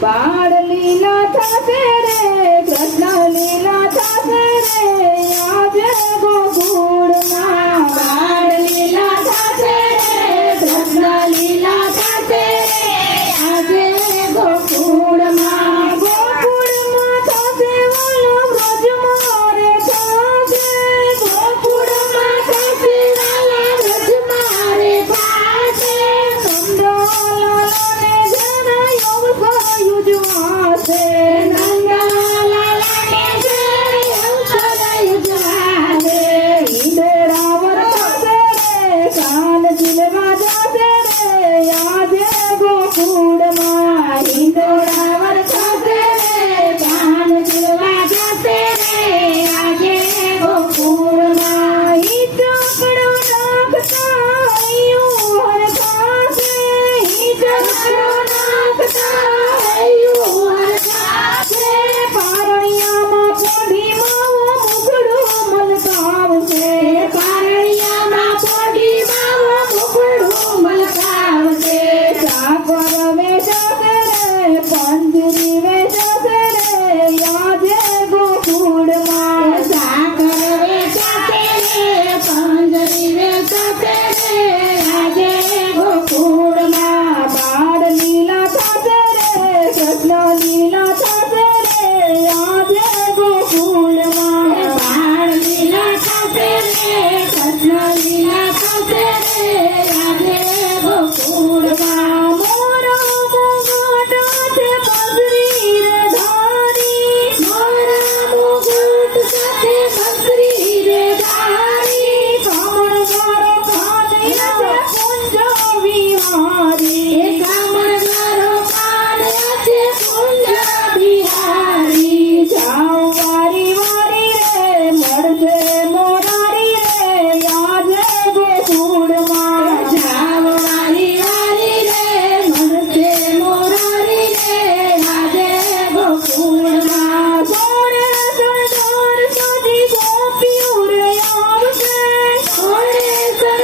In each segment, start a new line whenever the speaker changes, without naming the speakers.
બાળ લીલા થશે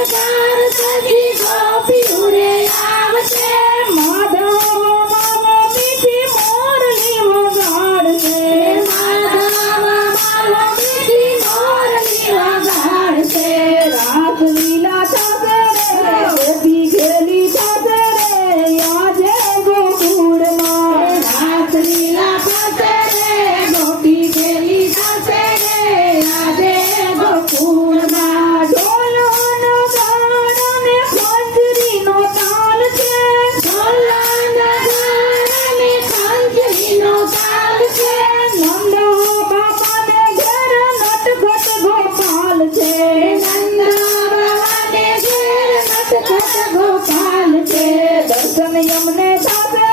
Bye-bye. ગોપાલ છે
દર્શન યમને થશે